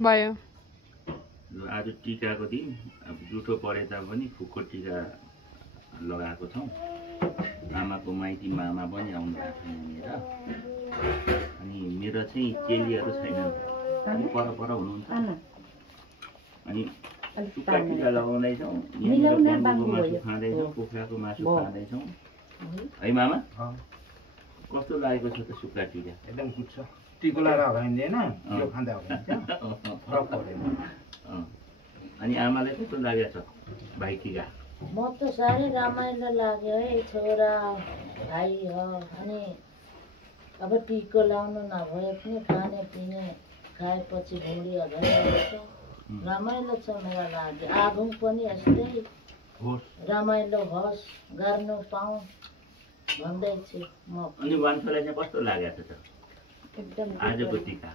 भयो। आज टिकाको दिन अब जुठो परे तापनि फुक्को टिका लगाएको छौँ। आमाको माइती मामा पनि आउनु भएको छ यहाँनिर। अनि मेरो चाहिँ चेलीहरू छैनन्, पर हुनुहुन्छ। अनि सुक्खा टिका लगाउँदैछौँ, यहाँनिर बन्गुको मासु खाँदैछौँ, कुखुराको मासु खाँदैछौँ है मामा। कस्तो लागेको छ त सुक्खा टिका? एकदम गुड छ। टिको लगाएर हगाइँदैन, यो खाँदा हगाइन्छ, फरक पर्दैन। अनि आमालाई कस्तो लागेको छ भाइ टिका? म त साह्रै रमाइलो लाग्यो है, छोरा भाइ हो। अनि अब टिको लाउनु नभए पनि खाने पिने खाएपछि भुँडी हगाइरहेको रमाइलो छ मेरो लागि। आगो पनि यस्तै रमाइलो होस्, गर्नु पाऊँ भन्दैछु म। अनि वान्छोलाई चाहिँ कस्तो लागेको छ त एकदम आजको टिका?